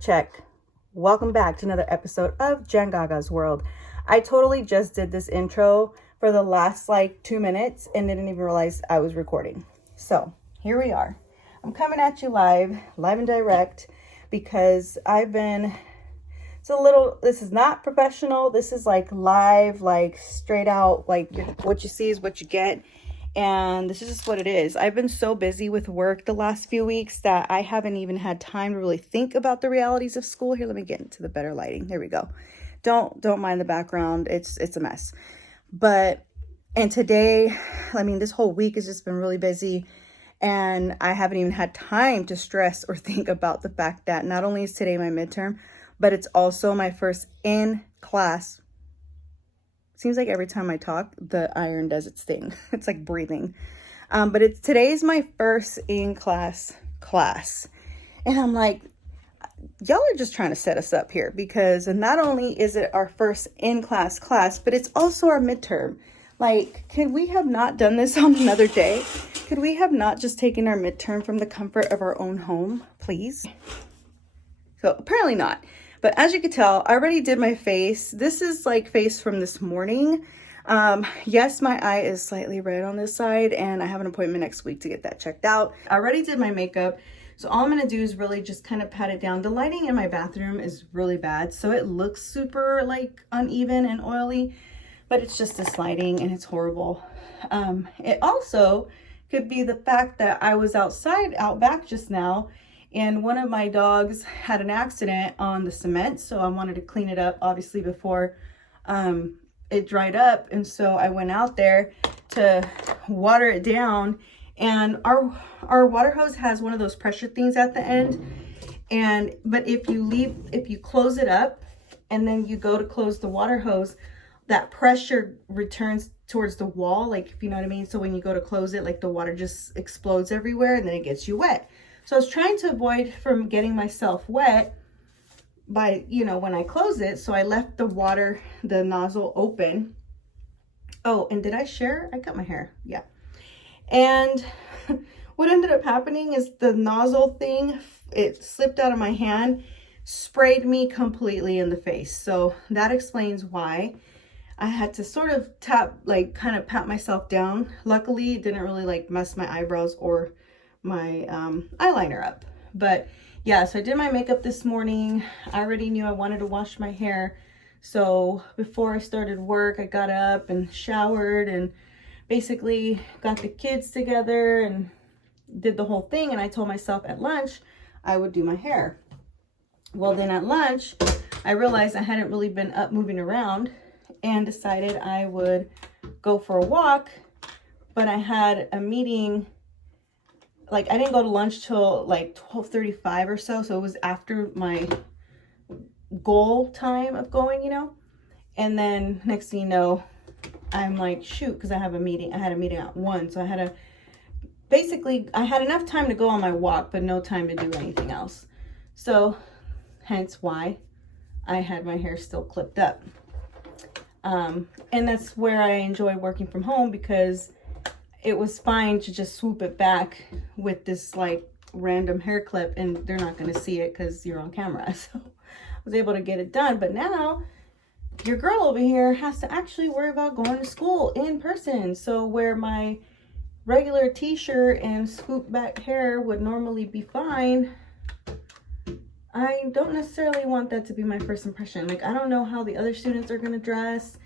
Check. Welcome back to another episode of Jen Gaga's World. I totally just did this intro for the last 2 minutes and didn't even realize I was recording. So here we are. I'm coming at you live and direct, because this is not professional. This is live, straight out, what you see is what you get. And this is just what it is. I've been so busy with work the last few weeks that I haven't even had time to really think about the realities of school. Here, let me get into the better lighting. There we go. Don't mind the background. It's a mess. And today, this whole week has just been really busy, and I haven't even had time to stress or think about the fact that not only is today my midterm, but it's also my first in-class. Seems like every time I talk, the iron does its thing. It's like breathing. But today's my first in-class class. And I'm like, y'all are just trying to set us up here, because not only is it our first in-class class, but it's also our midterm. Could we have not done this on another day? Could we have not just taken our midterm from the comfort of our own home, please? So apparently not. But as you can tell, I already did my face. This is face from this morning. Yes, my eye is slightly red on this side, and I have an appointment next week to get that checked out. I already did my makeup. So all I'm going to do is really just kind of pat it down. The lighting in my bathroom is really bad, so it looks super uneven and oily, but it's just this lighting and it's horrible. It also could be the fact that I was out back just now, and one of my dogs had an accident on the cement, so I wanted to clean it up, obviously, before it dried up. And so I went out there to water it down, and our water hose has one of those pressure things at the end. But if you close it up and then you go to close the water hose, that pressure returns towards the wall, if you know what I mean. So when you go to close it, the water just explodes everywhere, and then it gets you wet. So I was trying to avoid from getting myself wet by, when I close it. So I left the nozzle open. Oh, and did I share? I cut my hair. Yeah. And what ended up happening is the nozzle thing, it slipped out of my hand, sprayed me completely in the face. So that explains why I had to sort of kind of pat myself down. Luckily, it didn't really mess my eyebrows or my eyeliner up. But yeah, so I did my makeup this morning. I already knew I wanted to wash my hair. So before I started work, I got up and showered and basically got the kids together and did the whole thing. And I told myself at lunch I would do my hair. Well, then at lunch, I realized I hadn't really been up moving around, and decided I would go for a walk. But I had a meeting, I didn't go to lunch till 12:35 or so. So it was after my goal time of going, And then next thing you know, I'm shoot, because I had a meeting at 1. So I had I had enough time to go on my walk, but no time to do anything else. So hence why I had my hair still clipped up. And that's where I enjoy working from home, because it was fine to just swoop it back with this random hair clip, and they're not going to see it because you're on camera. So I was able to get it done. But now your girl over here has to actually worry about going to school in person. So where my regular t-shirt and swoop back hair would normally be fine, I don't necessarily want that to be my first impression. I don't know how the other students are going to dress,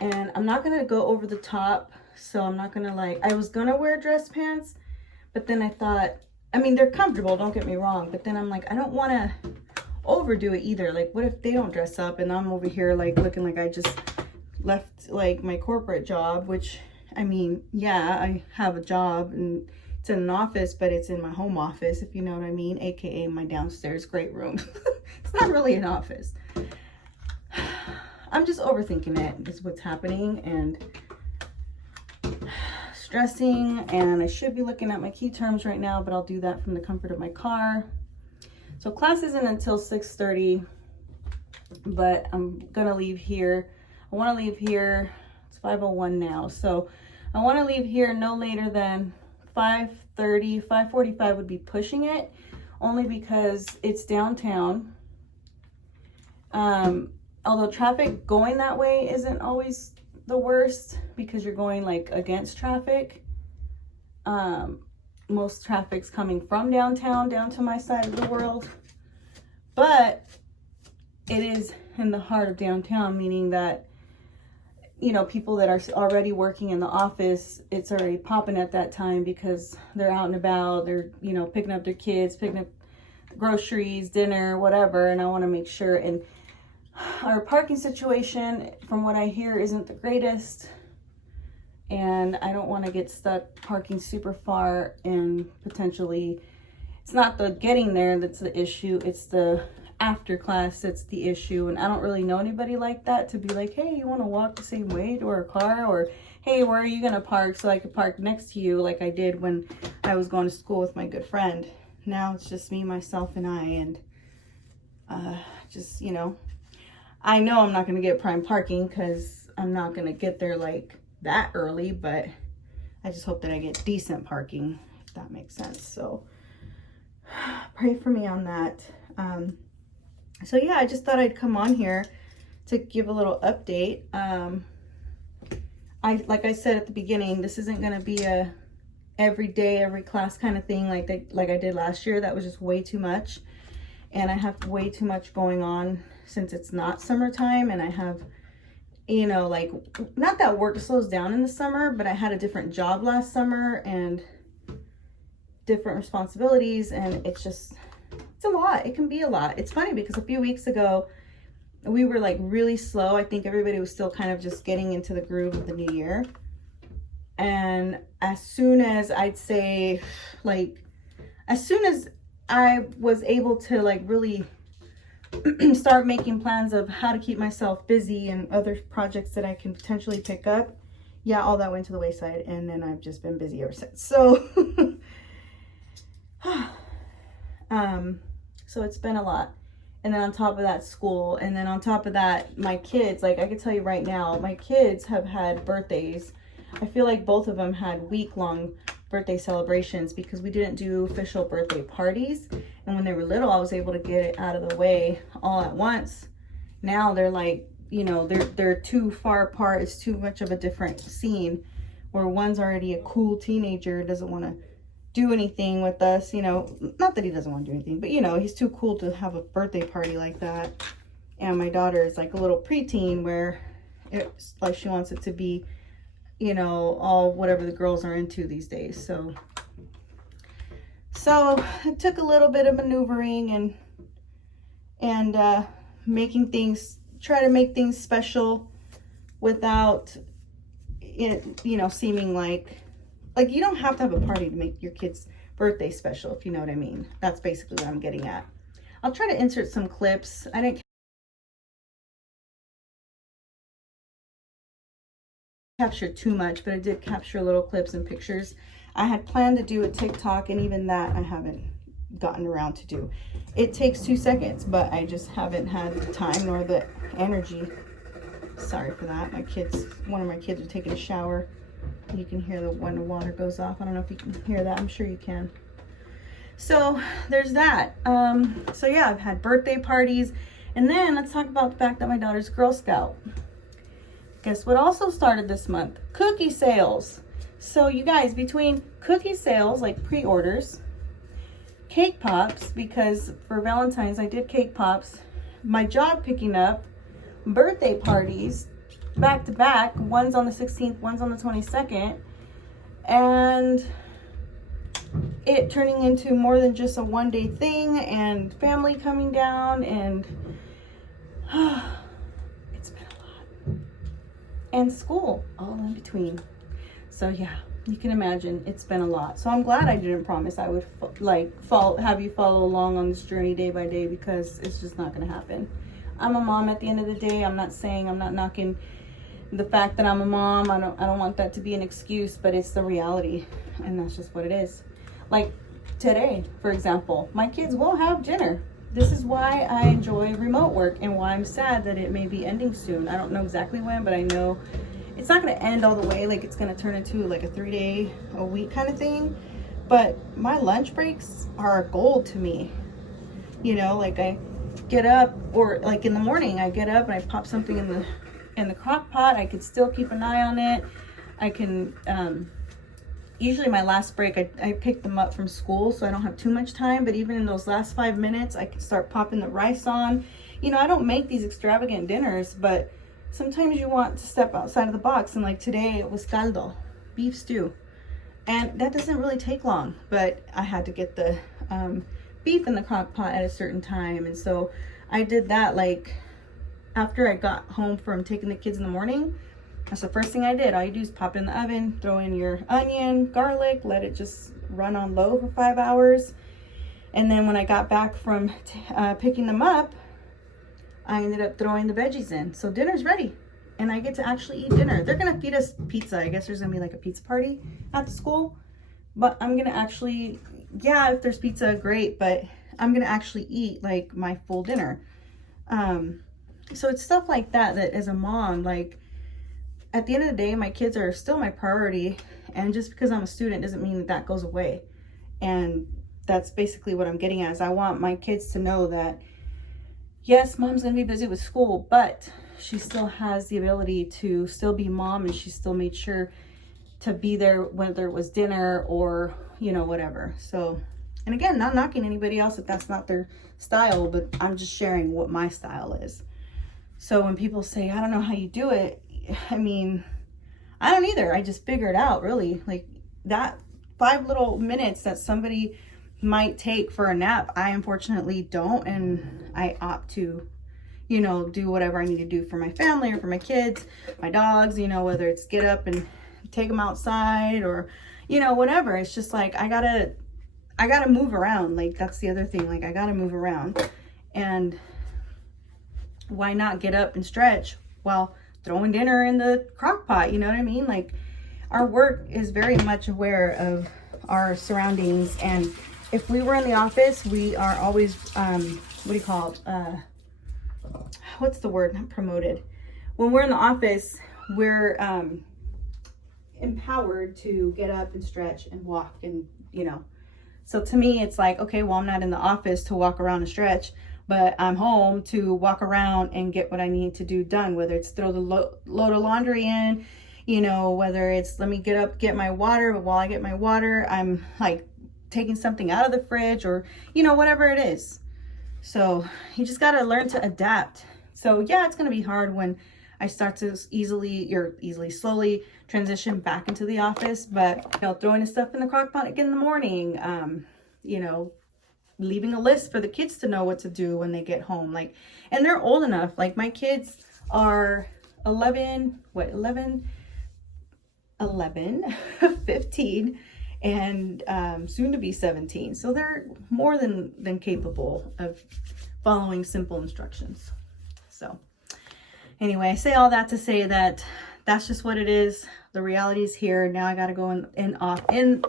and I'm not going to go over the top. So I'm not going to I was going to wear dress pants, but then I thought, they're comfortable, don't get me wrong. But then I'm I don't want to overdo it either. What if they don't dress up and I'm over here looking like I just left my corporate job, which yeah, I have a job and it's in an office, but it's in my home office, if you know what I mean, aka my downstairs great room. It's not really an office. I'm just overthinking it, is what's happening, and stressing. And I should be looking at my key terms right now, but I'll do that from the comfort of my car. So class isn't until 6:30, but I'm gonna leave here I want to leave here. It's 5:01 now. So I want to leave here no later than 5:30. 5:45 would be pushing it, only because it's downtown. Although traffic going that way isn't always the worst because you're going like against traffic. Most traffic's coming from downtown down to my side of the world, but it is in the heart of downtown, meaning that, you know, people that are already working in the office, it's already popping at that time because they're out and about, they're, you know, picking up their kids, picking up groceries, dinner, whatever. And I want to make sure, and our parking situation, from what I hear, isn't the greatest. And I don't want to get stuck parking super far and potentially, it's not the getting there that's the issue, it's the after class that's the issue. And I don't really know anybody like that to be like, hey, you want to walk the same way to our car? Or, hey, where are you going to park so I could park next to you, like I did when I was going to school with my good friend. Now it's just me, myself, and I. And just, you know, I know I'm not going to get prime parking because I'm not going to get there like that early, but I just hope that I get decent parking, if that makes sense. So pray for me on that. So yeah, I just thought I'd come on here to give a little update. Like I said at the beginning, this isn't going to be a every day, every class kind of thing like I did last year. That was just way too much, and I have way too much going on since it's not summertime, and I have, you know, like, not that work slows down in the summer, but I had a different job last summer and different responsibilities, and it's just, it's a lot. It can be a lot. It's funny because a few weeks ago we were like really slow. I think everybody was still kind of just getting into the groove of the new year. And as soon as I'd say, like, as soon as I was able to like really start making plans of how to keep myself busy and other projects that I can potentially pick up, yeah, all that went to the wayside, and then I've just been busy ever since. So so it's been a lot. And then on top of that, school, and then on top of that, my kids, like I can tell you right now, my kids have had birthdays. I feel like both of them had week-long birthday celebrations because we didn't do official birthday parties. And when they were little, I was able to get it out of the way all at once. Now they're like, you know, they're too far apart. It's too much of a different scene where one's already a cool teenager, doesn't want to do anything with us, you know, not that he doesn't want to do anything, but you know, he's too cool to have a birthday party like that. And my daughter is like a little preteen where it's like she wants it to be, you know, all whatever the girls are into these days. So it took a little bit of maneuvering and making things, try to make things special without it, you know, seeming like you don't have to have a party to make your kid's birthday special, if you know what I mean. That's basically what I'm getting at. I'll try to insert some clips. I didn't capture too much, but I did capture little clips and pictures. I had planned to do a TikTok, and even that I haven't gotten around to do. It takes 2 seconds, but I just haven't had the time nor the energy. Sorry for that. One of my kids are taking a shower. You can hear when the water goes off. I don't know if you can hear that. I'm sure you can. So there's that. So yeah, I've had birthday parties. And then let's talk about the fact that my daughter's Girl Scout. Guess what also started this month? Cookie sales. So you guys, between cookie sales, like pre-orders, cake pops, because for Valentine's I did cake pops, my job picking up, birthday parties, back to back, one's on the 16th, one's on the 22nd, and it turning into more than just a one-day thing, and family coming down, and it's been a lot, and school all in between. So yeah, you can imagine it's been a lot. So I'm glad I didn't promise I would have you follow along on this journey day by day, because it's just not going to happen. I'm a mom at the end of the day. I'm not knocking the fact that I'm a mom. I don't want that to be an excuse, but it's the reality, and that's just what it is. Like today, for example, my kids will have dinner. this is why I enjoy remote work and why I'm sad that it may be ending soon. I don't know exactly when, but I know it's not going to end all the way. Like it's going to turn into like a 3-day a week kind of thing. But my lunch breaks are gold to me. You know, like I get up, or like in the morning I get up and I pop something in the crock pot. I could still keep an eye on it. I can usually my last break, I pick them up from school, so I don't have too much time. But even in those last 5 minutes, I can start popping the rice on. You know, I don't make these extravagant dinners, but sometimes you want to step outside of the box. And like today, it was caldo, beef stew. And that doesn't really take long, but I had to get the beef in the crock pot at a certain time. And so I did that like after I got home from taking the kids in the morning. That's the first thing I did. All you do is pop it in the oven, throw in your onion, garlic, let it just run on low for 5 hours. And then when I got back from picking them up, I ended up throwing the veggies in. So dinner's ready. And I get to actually eat dinner. They're going to feed us pizza. I guess there's going to be like a pizza party at the school. But I'm going to actually, yeah, if there's pizza, great. But I'm going to actually eat like my full dinner. So it's stuff like that as a mom, like, at the end of the day, my kids are still my priority. And just because I'm a student doesn't mean that goes away. And that's basically what I'm getting at, is I want my kids to know that, yes, mom's going to be busy with school, but she still has the ability to still be mom, and she still made sure to be there, whether it was dinner or, you know, whatever. So, and again, not knocking anybody else if that's not their style, but I'm just sharing what my style is. So when people say, I don't know how you do it, I mean, I don't either. I just figure it out, really. Like that 5 little minutes that somebody might take for a nap, I unfortunately don't. And I opt to, you know, do whatever I need to do for my family or for my kids, my dogs, you know, whether it's get up and take them outside or, you know, whatever. It's just like, I gotta move around. Like that's the other thing. Like I gotta move around. And why not get up and stretch while throwing dinner in the crock pot? You know what I mean? Like our work is very much aware of our surroundings. And if we were in the office, we are always, what do you call it? What's the word? Not promoted. When we're in the office, we're empowered to get up and stretch and walk and, you know. So to me, it's like, okay, well, I'm not in the office to walk around and stretch, but I'm home to walk around and get what I need to do done, whether it's throw the load of laundry in, you know, whether it's let me get up, get my water, but while I get my water, I'm like taking something out of the fridge or, you know, whatever it is. So you just got to learn to adapt. So yeah, it's going to be hard when I start to slowly transition back into the office, but, you know, throwing the stuff in the crock pot again in the morning, you know, leaving a list for the kids to know what to do when they get home. Like, and they're old enough. Like my kids are 11, 15, and soon to be 17. So they're more than capable of following simple instructions. So anyway, I say all that to say that that's just what it is. The reality is here. Now I got to go not in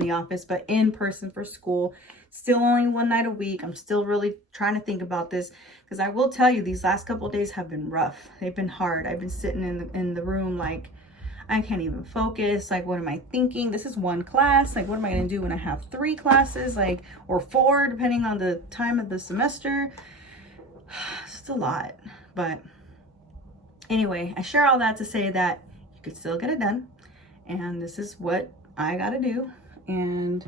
the office, but in person for school. Still only one night a week. I'm still really trying to think about this, because I will tell you these last couple of days have been rough. They've been hard. I've been sitting in the room like I can't even focus. Like, what am I thinking? This is one class. Like, what am I going to do when I have 3 classes, like, or 4, depending on the time of the semester? It's a lot. But anyway, I share all that to say that you could still get it done. And this is what I got to do. And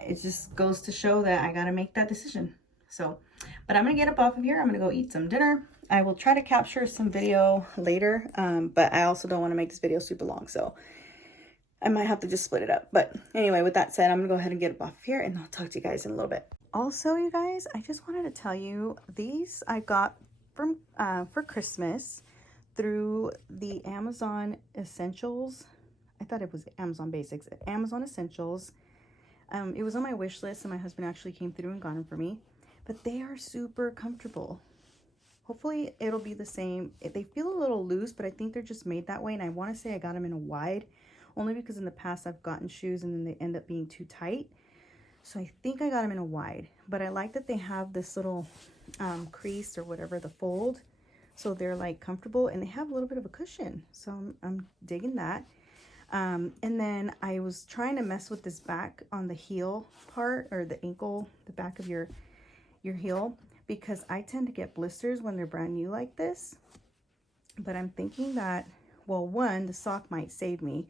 it just goes to show that I got to make that decision. So, but I'm going to get up off of here. I'm going to go eat some dinner. I will try to capture some video later, but I also don't want to make this video super long, so I might have to just split it up. But anyway, with that said, I'm going to go ahead and get up off here, and I'll talk to you guys in a little bit. Also, you guys, I just wanted to tell you, these I got from for Christmas through the Amazon Essentials. I thought it was Amazon Basics. Amazon Essentials. It was on my wish list, and my husband actually came through and got them for me. But they are super comfortable. Hopefully it'll be the same. They feel a little loose, but I think they're just made that way. And I want to say I got them in a wide, only because in the past I've gotten shoes and then they end up being too tight. So I think I got them in a wide, but I like that they have this little crease or whatever, the fold. So they're like comfortable and they have a little bit of a cushion. So I'm digging that. And then I was trying to mess with this back on the heel part, or the ankle, the back of your heel, because I tend to get blisters when they're brand new like this. But I'm thinking that, well, one, the sock might save me,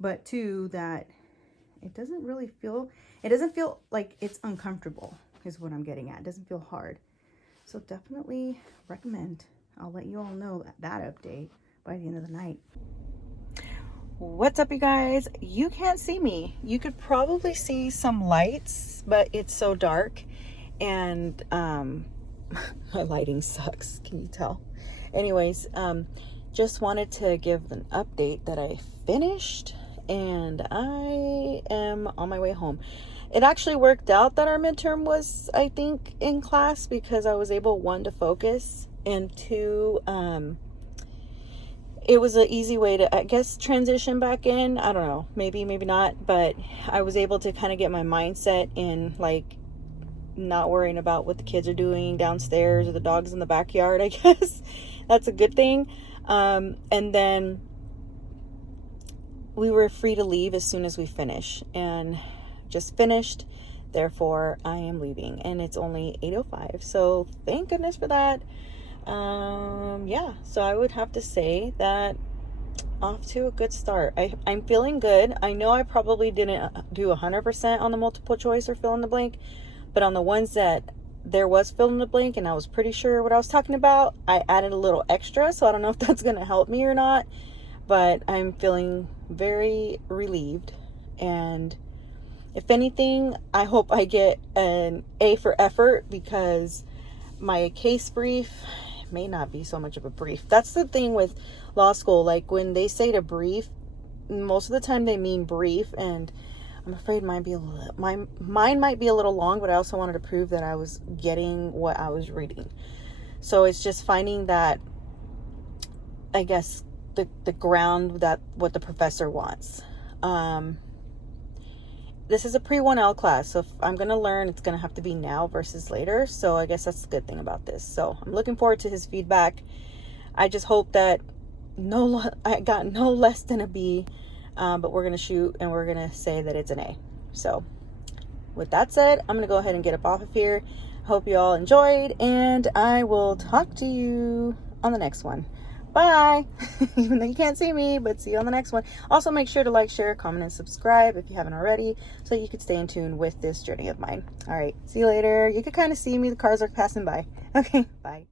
but two, that it doesn't feel like it's uncomfortable is what I'm getting at. It doesn't feel hard. So definitely recommend. I'll let you all know that update by the end of the night. What's up, you guys? You can't see me. You could probably see some lights, but it's so dark, and my lighting sucks. Can you tell? Anyways, just wanted to give an update that I finished and I am on my way home. It actually worked out that our midterm was, I think, in class, because I was able, one, to focus, and two, it was an easy way to, I guess, transition back in. I don't know, maybe not, but I was able to kind of get my mindset in, like, not worrying about what the kids are doing downstairs or the dogs in the backyard, I guess. That's a good thing. And then we were free to leave as soon as we finish, and just finished. Therefore, I am leaving, and it's only 8:05. So thank goodness for that. Yeah, so I would have to say that off to a good start. I'm feeling good. I know I probably didn't do 100% on the multiple choice or fill in the blank, but on the ones that there was fill in the blank and I was pretty sure what I was talking about, I added a little extra. So I don't know if that's going to help me or not, but I'm feeling very relieved. And if anything, I hope I get an A for effort, because my case brief may not be so much of a brief. That's the thing with law school. Like, when they say to brief, most of the time they mean brief, and I'm afraid mine might be a little long, but I also wanted to prove that I was getting what I was reading. So it's just finding that, I guess, the ground, that what the professor wants. This is a pre-1L class, so if I'm going to learn, it's going to have to be now versus later. So I guess that's the good thing about this. So I'm looking forward to his feedback. I just hope that I got no less than a B, but we're going to shoot and we're going to say that it's an A. So with that said, I'm going to go ahead and get up off of here. Hope you all enjoyed, and I will talk to you on the next one. Bye. Even though you can't see me, but see you on the next one. Also, make sure to like, share, comment, and subscribe if you haven't already, so you can stay in tune with this journey of mine. All right, see you later. You can kind of see me. The cars are passing by. Okay, bye.